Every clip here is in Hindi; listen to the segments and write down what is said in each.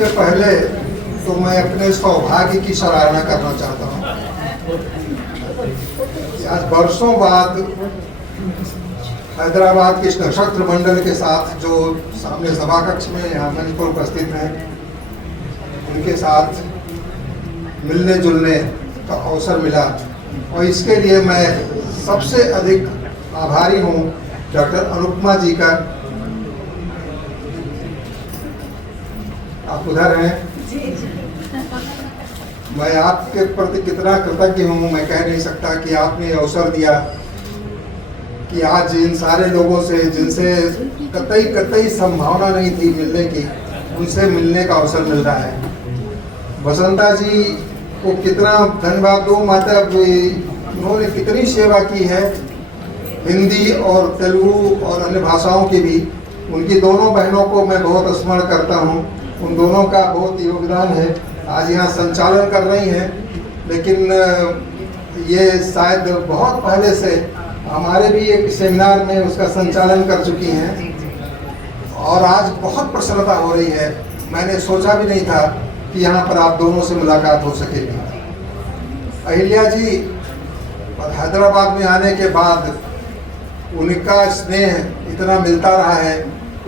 सबसे पहले तो मैं अपने सौभाग्य की सराहना करना चाहता हूँ कि आज बरसों बाद हैदराबाद के इस नक्षत्र मंडल के साथ जो सामने सभा कक्ष में यहाँ मंच पर उपस्थित हैं, उनके साथ मिलने जुलने का अवसर मिला और इसके लिए मैं सबसे अधिक आभारी हूँ डॉक्टर अनुपमा जी का। आप उधर हैं, मैं आपके प्रति कितना कृतज्ञ हूँ मैं कह नहीं सकता कि आपने अवसर दिया कि आज इन सारे लोगों से जिनसे कतई संभावना नहीं थी मिलने की, उनसे मिलने का अवसर मिल रहा है। बसंता जी को कितना धन्यवाद दूँ, मतलब उन्होंने कितनी सेवा की है हिंदी और तेलुगु और अन्य भाषाओं की भी। उनकी दोनों बहनों को मैं बहुत स्मरण करता हूँ, उन दोनों का बहुत योगदान है। आज यहाँ संचालन कर रही हैं, लेकिन ये शायद बहुत पहले से हमारे भी एक सेमिनार में उसका संचालन कर चुकी हैं और आज बहुत प्रसन्नता हो रही है। मैंने सोचा भी नहीं था कि यहाँ पर आप दोनों से मुलाकात हो सकेगी। अहिल्या जी हैदराबाद में आने के बाद उनका स्नेह इतना मिलता रहा है।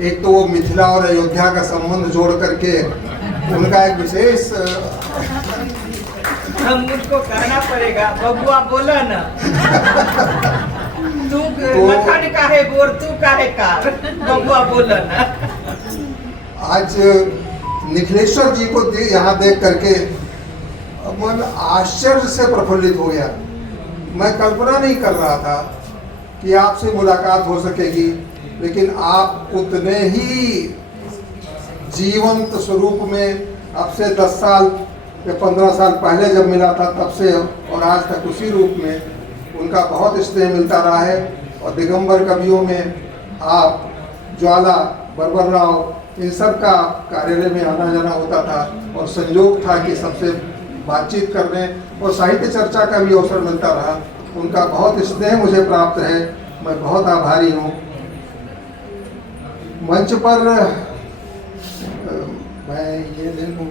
एक तो वो मिथिला और अयोध्या का संबंध जोड़ करके उनका एक विशेष हम मुझको कहना पड़ेगा, बबुआ बोला ना तू मखन का है गोर, तू का है कार, बबुआ बोला ना। आज निखिलेश्वर जी को यहाँ देख करके मन आश्चर्य से प्रफुल्लित हो गया। मैं कल्पना नहीं कर रहा था कि आपसे मुलाकात हो सकेगी, लेकिन आप उतने ही जीवंत स्वरूप में अब से 10 साल या 15 साल पहले जब मिला था तब से और आज तक उसी रूप में उनका बहुत स्नेह मिलता रहा है। और दिगंबर कवियों में आप, ज्वाला, बरबर राव, इन सब का कार्यालय में आना जाना होता था और संयोग था कि सबसे बातचीत करने और साहित्य चर्चा का भी अवसर मिलता रहा। उनका बहुत स्नेह मुझे प्राप्त है, मैं बहुत आभारी हूँ। मंच पर मैं ये ले लूँ,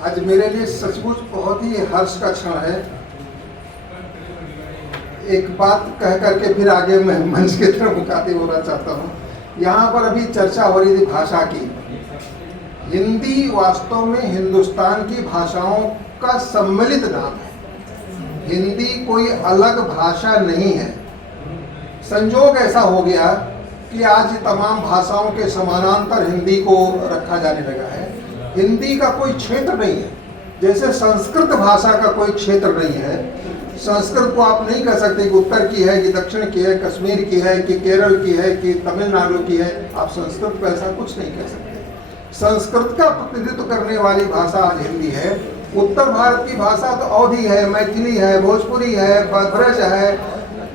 आज मेरे लिए सचमुच बहुत ही हर्ष का क्षण है। एक बात कह करके फिर आगे मैं मंच की तरफ मुखातिब होना चाहता हूँ। यहाँ पर अभी चर्चा हो रही थी भाषा की। हिंदी वास्तव में हिंदुस्तान की भाषाओं का सम्मिलित नाम है। हिंदी कोई अलग भाषा नहीं है। संयोग ऐसा हो गया कि आज तमाम भाषाओं के समानांतर हिंदी को रखा जाने लगा है। हिंदी का कोई क्षेत्र नहीं है, जैसे संस्कृत भाषा का कोई क्षेत्र नहीं है। संस्कृत को आप नहीं कह सकते कि उत्तर की है कि दक्षिण की है, कश्मीर की है कि केरल की है कि तमिलनाडु की है। आप संस्कृत को ऐसा कुछ नहीं कह सकते। संस्कृत का प्रतिनिधित्व करने वाली भाषा आज हिंदी है। उत्तर भारत की भाषा तो अवधी है, मैथिली है, भोजपुरी है, ब्रज है,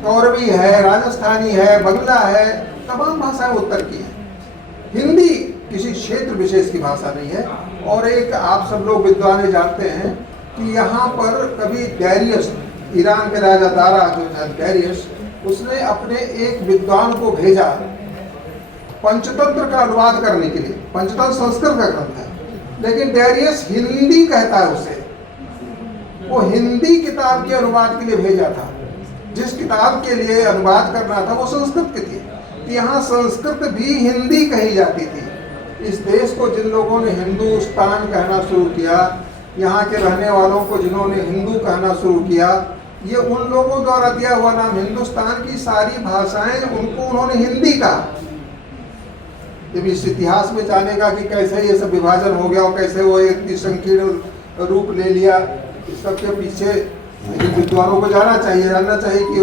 कौरवी है, राजस्थानी है, बंगला है, तमाम भाषाएं उत्तर की है। हिंदी किसी क्षेत्र विशेष की भाषा नहीं है। और एक आप सब लोग विद्वान जानते हैं कि यहाँ पर कभी डैरियस, ईरान के राजा दारा जो डैरियस, उसने अपने एक विद्वान को भेजा पंचतंत्र का अनुवाद करने के लिए। पंचतंत्र संस्कृत का ग्रंथ है, लेकिन डैरियस हिंदी कहता है उसे। वो हिंदी किताब के अनुवाद के लिए भेजा था। जिस किताब के लिए अनुवाद करना था वो संस्कृत की थी। यहाँ संस्कृत भी हिंदी कही जाती थी। इस देश को जिन लोगों ने हिंदुस्तान कहना शुरू किया, यहाँ के रहने वालों को जिन्होंने हिंदू कहना शुरू किया, ये उन लोगों द्वारा दिया हुआ नाम। हिंदुस्तान की सारी भाषाएं उनको उन्होंने हिंदी कहा। जब इस इतिहास में जानेगा कि कैसे ये सब विभाजन हो गया और कैसे वो एक संकीर्ण रूप ले लिया, इस सब के पीछे विद्वानों को जानना चाहिए कि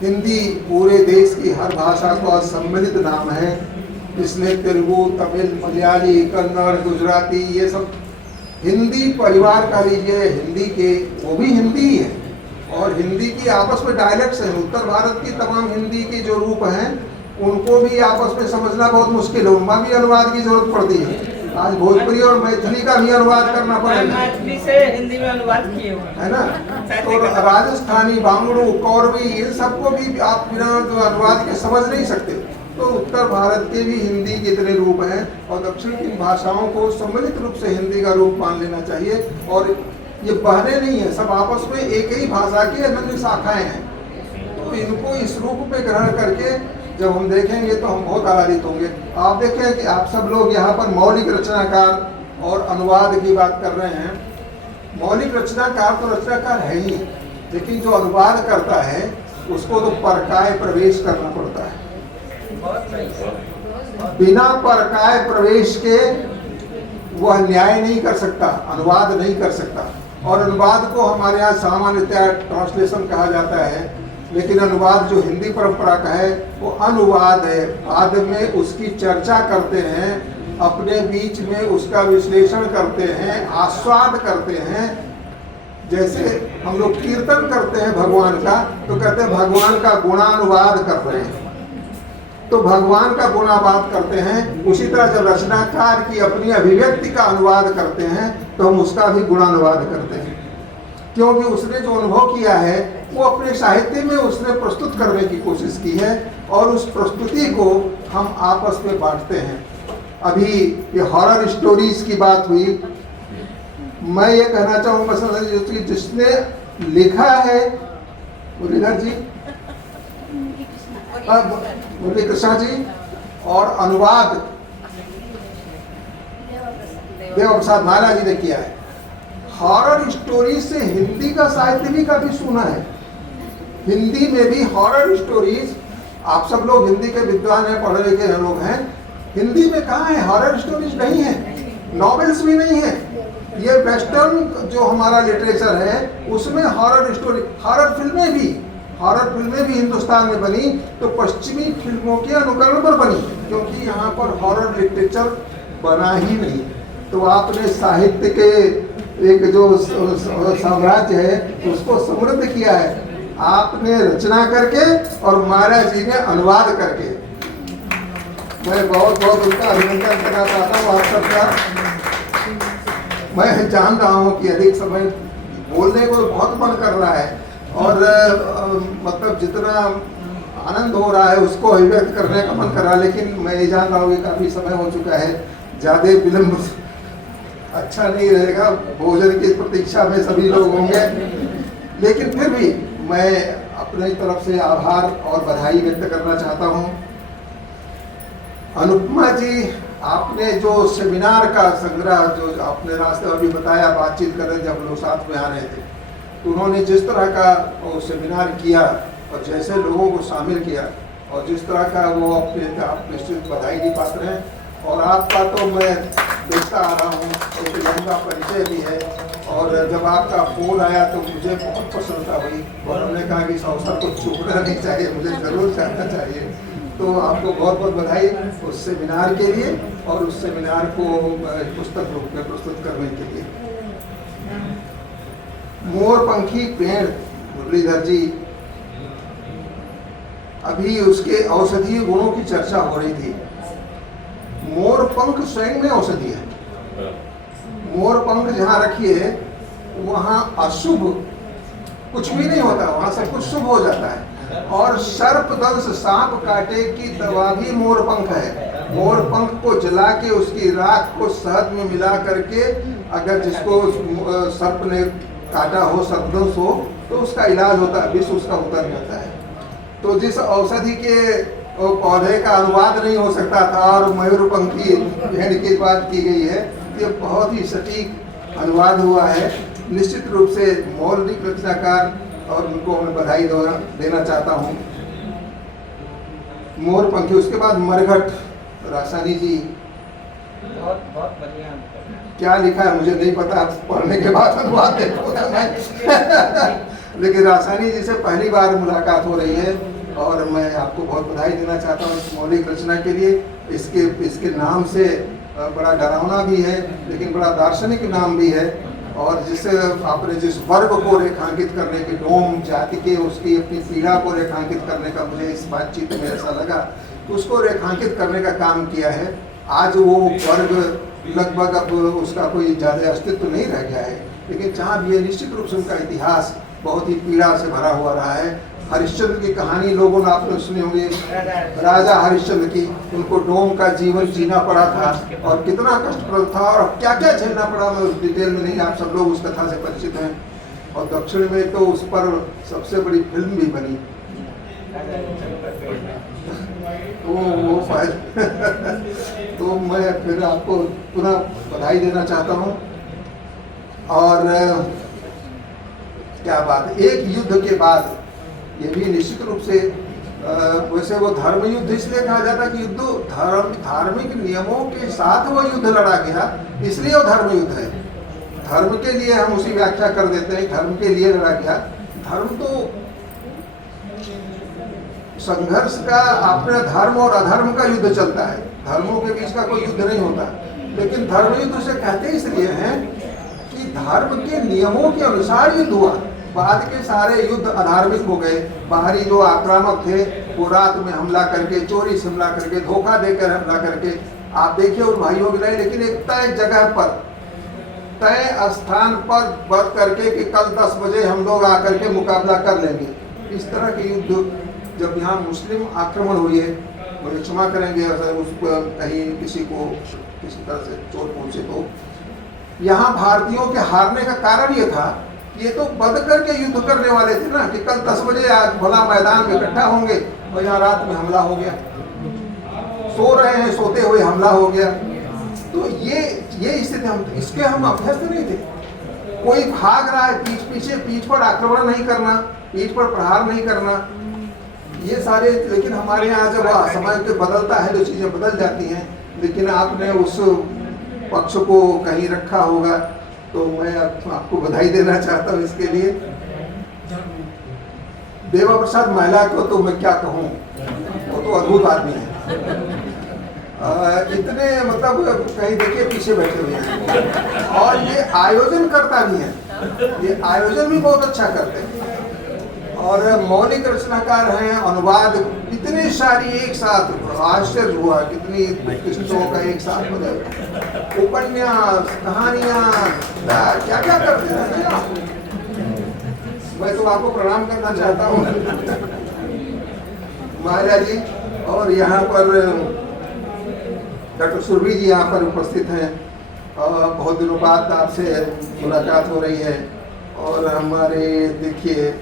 हिंदी पूरे देश की हर भाषा का सम्मिलित नाम है। इसमें तेलुगु, तमिल, मलयाली, कन्नड़, गुजराती, ये सब हिंदी परिवार का लीजिए, हिंदी के वो भी हिंदी ही है। और हिंदी की आपस में डायलेक्ट्स हैं। उत्तर भारत की तमाम हिंदी के जो रूप हैं उनको भी आपस में समझना बहुत मुश्किल है, उनमें भी अनुवाद की जरूरत पड़ती है। आज भोजपुरी और मैथिली का भी अनुवाद करना मैं पड़ेगा, मैथिली से हिंदी में अनुवाद किए हुए हैं। है ना। तो राजस्थानी, बांगड़ू, कौरवी, इन सबको भी आप बिना अनुवाद के समझ नहीं सकते। तो उत्तर भारत के भी हिंदी के इतने रूप हैं और दक्षिण की भाषाओं को सम्मिलित रूप से हिंदी का रूप मान लेना चाहिए। और ये बहने नहीं है, सब आपस में एक ही भाषा की अनन्य शाखाएं हैं। तो इनको इस रूप में ग्रहण करके जब हम देखेंगे तो हम बहुत आनंदित होंगे। आप देखें कि आप सब लोग यहाँ पर मौलिक रचनाकार और अनुवाद की बात कर रहे हैं। मौलिक रचनाकार तो रचनाकार है ही, लेकिन जो अनुवाद करता है उसको तो परकाय प्रवेश करना पड़ता है। बिना परकाय प्रवेश के वह न्याय नहीं कर सकता, अनुवाद नहीं कर सकता। और अनुवाद को हमारे यहाँ सामान्यतः ट्रांसलेशन कहा जाता है, लेकिन अनुवाद जो हिंदी परंपरा का है वो अनुवाद है। बाद में उसकी चर्चा करते हैं, अपने बीच में उसका विश्लेषण करते हैं, आस्वाद करते हैं। जैसे हम लोग कीर्तन करते हैं भगवान का, तो कहते हैं भगवान का गुणानुवाद कर रहे हैं, तो भगवान का गुणानुवाद करते हैं। उसी तरह जब रचनाकार की अपनी अभिव्यक्ति का अनुवाद करते हैं तो हम उसका भी गुणानुवाद करते हैं, क्योंकि उसने जो अनुभव किया है वो अपने साहित्य में उसने प्रस्तुत करने की कोशिश की है और उस प्रस्तुति को हम आपस में बांटते हैं। अभी ये हॉरर स्टोरीज की बात हुई, मैं ये कहना चाहूँगा जिसने लिखा है मुरलीधर जी, मुरली कृष्णा जी, और अनुवाद देव प्रसाद महाराज जी ने किया है। हॉरर स्टोरी से हिंदी का साहित्य भी काफी सुना है। हिंदी में भी हॉरर स्टोरीज, आप सब लोग हिंदी के विद्वान हैं, पढ़े लिखे लोग हैं, हिंदी में कहाँ है हॉरर स्टोरीज? नहीं है, नॉवेल्स भी नहीं है। ये वेस्टर्न जो हमारा लिटरेचर है उसमें हॉरर स्टोरी, हॉरर फिल्में भी हिंदुस्तान में बनी तो पश्चिमी फिल्मों के अनुकरण पर बनी, क्योंकि यहाँ पर हॉरर लिटरेचर बना ही नहीं। तो आपने साहित्य के एक जो साम्राज्य है उसको समृद्ध किया है, आपने रचना करके और महाराज जी ने अनुवाद करके। मैं बहुत बहुत उनका अभिनंदन करना चाहता हूँ आप सबका। मैं जान रहा हूँ कि अधिक समय बोलने को बहुत मन कर रहा है और मतलब जितना आनंद हो रहा है उसको अभिव्यक्त करने का मन कर रहा है, लेकिन मैं ये जान रहा हूँ कि काफ़ी समय हो चुका है, ज़्यादा विलम्ब अच्छा नहीं रहेगा। भोजन की प्रतीक्षा में सभी लोग होंगे, लेकिन फिर भी मैं अपनी तरफ से आभार और बधाई व्यक्त करना चाहता हूँ। अनुपमा जी, आपने जो सेमिनार का संग्रह जो आपने रास्ते अभी बताया, बातचीत कर रहे थे, हम लोग साथ में आ रहे थे, तो उन्होंने जिस तरह का वो सेमिनार किया और जैसे लोगों को शामिल किया और जिस तरह का वो अपने आप निश्चित बधाई की पात्र हैं। और आपका तो मैं देखता आ रहा हूँ, एक लंबा परिचय भी है, और जब आपका फोन आया तो मुझे बहुत प्रसन्नता हुई और हमने कहा कि इस अवसर को चूकना नहीं चाहिए, मुझे ज़रूर जाना चाहिए। तो आपको बहुत बहुत बधाई उस सेमिनार के लिए और उस सेमिनार को पुस्तक रूप में प्रस्तुत करने के लिए। मोरपंखी पेड़, मुरलीधर जी, अभी उसके औषधीय गुणों की चर्चा हो रही थी। मोरपंख स्वयं में औषधि है। मोरपंख जहाँ रखिए वहाँ अशुभ कुछ भी नहीं होता, वहाँ सब कुछ शुभ हो जाता है। और सर्पदंश, सांप काटे की दवा भी मोरपंख है। मोरपंख को जला के उसकी राख को शहद में मिला करके अगर जिसको सर्प ने काटा हो, सर्पदंश हो, तो उसका इलाज होता है, विष उसका उतर जाता है। तो जिस औषधि के पौधे का अनुवाद नहीं हो सकता था और मयूरपंखी भेड़ की बात की गई है, ये बहुत ही सटीक अनुवाद हुआ है। निश्चित रूप से मौलिक रचनाकार और उनको मैं बधाई देना चाहता हूँ। मोरपंखी, उसके बाद मरघट, रासानी जी बहुत बहुत बढ़िया। क्या लिखा है मुझे नहीं पता, पढ़ने के बाद अनुवाद देखूंगा मैं लेकिन रासानी जी से पहली बार मुलाकात हो रही है और मैं आपको बहुत बधाई देना चाहता हूँ इस मौलिक रचना के लिए। इसके नाम से बड़ा डरावना भी है लेकिन बड़ा दार्शनिक नाम भी है, और जिससे आपने जिस वर्ग को रेखांकित करने के, डोम जाति के उसकी अपनी पीड़ा को रेखांकित करने का मुझे इस बातचीत में ऐसा लगा, उसको रेखांकित करने का काम किया है। आज वो वर्ग लगभग अब उसका कोई ज़्यादा अस्तित्व नहीं रह गया है। लेकिन जहाँ भी है निश्चित रूप से उनका इतिहास बहुत ही पीड़ा से भरा हुआ रहा है। हरिश्चंद्र की कहानी लोगों ने आपने सुनी होंगी, राजा हरिश्चंद्र की। उनको डोम का जीवन जीना पड़ा था और कितना कष्टप्रद था और क्या क्या झेलना पड़ा, मैं उस डिटेल में नहीं, आप सब लोग उस कथा से परिचित हैं। और दक्षिण में तो उस पर सबसे बड़ी फिल्म भी बनी। तो मैं फिर आपको पुनः बधाई देना चाहता हूँ। और क्या बात, एक युद्ध के बाद ये भी निश्चित रूप से वैसे वो धर्म युद्ध इसलिए कहा जाता कि युद्ध धार्मिक नियमों के साथ वो युद्ध लड़ा गया, इसलिए वो धर्म युद्ध है। धर्म के लिए हम उसी व्याख्या कर देते हैं, धर्म के लिए लड़ा गया। धर्म तो संघर्ष का अपने धर्म और अधर्म का युद्ध चलता है, धर्मों के बीच का कोई युद्ध नहीं होता। लेकिन धर्म युद्ध से कहते इसलिए हैं कि धर्म के नियमों के अनुसार युद्ध हुआ। बाद के सारे युद्ध अधार्मिक हो गए। बाहरी जो आक्रामक थे वो रात में हमला करके, चोरी से हमला करके, धोखा देकर हमला करके, आप देखिए उन भाइयों की नहीं, लेकिन एक तय जगह पर, तय स्थान पर बंद करके कि कल 10 बजे हम लोग आकर के मुकाबला कर लेंगे। इस तरह के युद्ध जब यहाँ मुस्लिम आक्रमण हुए, मुझे क्षमा करेंगे अगर उस कहीं किसी को किसी तरह से चोट पहुंचे, तो यहाँ भारतीयों के हारने का कारण ये था, ये तो बंद करके युद्ध करने वाले थे ना कि कल 10 बजे आज भला मैदान में इकट्ठा होंगे, और यहाँ रात में हमला हो गया। सो रहे हैं, सोते हुए हमला हो गया। तो ये स्थिति इसके हम अभ्यस्त नहीं थे। कोई भाग रहा है पीठ पर आक्रमण नहीं करना, पीठ पर प्रहार नहीं करना, ये सारे। लेकिन हमारे यहाँ जब समय के बदलता है तो चीजें बदल जाती हैं। लेकिन आपने उस पक्ष को कहीं रखा होगा, तो मैं आपको बधाई देना चाहता हूँ इसके लिए। देवा प्रसाद महिला को तो मैं क्या कहूँ, वो तो अद्भुत आदमी है। इतने मतलब कहीं देखिए पीछे बैठे हुए हैं, और ये आयोजन करता भी है, ये आयोजन भी बहुत अच्छा करते हैं। और मौलिक रचनाकार हैं, अनुवाद इतनी सारी एक साथ, आश्चर्य हुआ कितनी पुस्तकों का एक साथ, मतलब उपन्यास, कहानियां, क्या क्या करते हैं। मैं तो आपको प्रणाम करना चाहता हूँ माया जी। और यहाँ पर डॉक्टर सुरभि जी यहाँ पर उपस्थित हैं, बहुत दिनों बाद आपसे मुलाकात हो रही है। और हमारे देखिए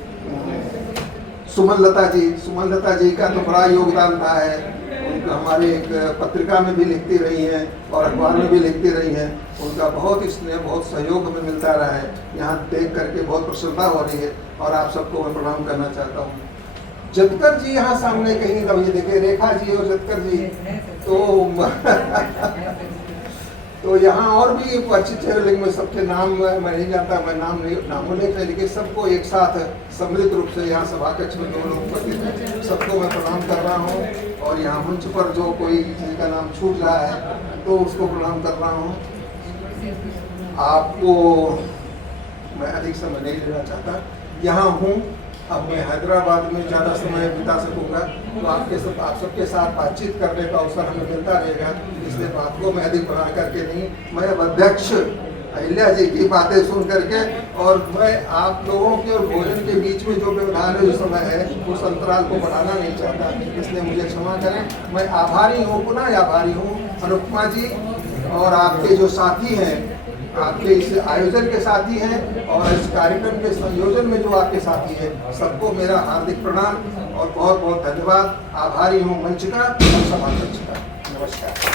सुमन लता जी का तो बड़ा योगदान रहा है। उनका हमारे एक पत्रिका में भी लिखती रही हैं और अखबार में भी लिखती रही हैं। उनका बहुत स्नेह, बहुत सहयोग हमें मिलता रहा है। यहाँ देख करके बहुत प्रसन्नता हो रही है, और आप सबको मैं प्रणाम करना चाहता हूँ। जतकर जी यहाँ सामने कहीं, तब ये देखे रेखा जी और जतकर जी, तो यहाँ और भी अच्छे चेहरे, लेकिन मैं सबके नाम मैं नहीं जानता, मैं नामों नहीं, लेकिन सबको एक साथ सम्मिलित रूप से यहाँ सभा कक्ष में जो लोग उपस्थित हैं सबको मैं प्रणाम कर रहा हूँ। और यहाँ मंच पर जो कोई किसी का नाम छूट रहा है तो उसको प्रणाम कर रहा हूँ। आपको मैं अधिक समय नहीं लेना चाहता, यहाँ हूँ। अब मैं हैदराबाद में ज़्यादा समय बिता सकूंगा, तो आप सबके साथ बातचीत करने का अवसर हमें मिलता रहेगा। इसलिए आपको मैं अधिक बढ़ा करके नहीं, मैं अब अध्यक्ष अहिल्या जी की बातें सुन करके, और मैं आप लोगों के और भोजन के बीच में जो व्यवधान है, जो समय है, उस अंतराल को बढ़ाना नहीं चाहता, इसलिए मुझे क्षमा करें। मैं आभारी हूँ, पुनः आभारी हूँ अनुपमा जी और आपके जो साथी हैं, आपके इस आयोजन के साथी हैं, और इस कार्यक्रम के संयोजन में जो आपके साथी हैं, सबको मेरा हार्दिक प्रणाम और बहुत बहुत धन्यवाद। आभारी हूँ मंच का और समाज मंच का। नमस्कार।